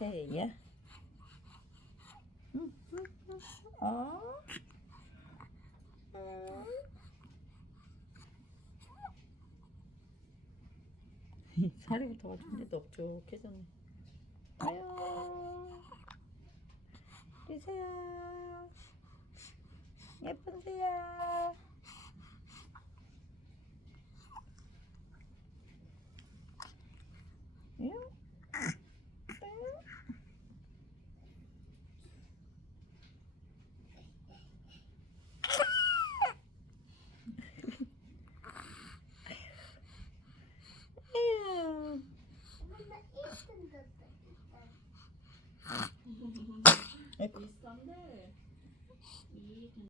새야? 어? 살이부터 아주 넓적해졌네. 아유, 우리 새야, 예쁜 새야. 응? 비싼데.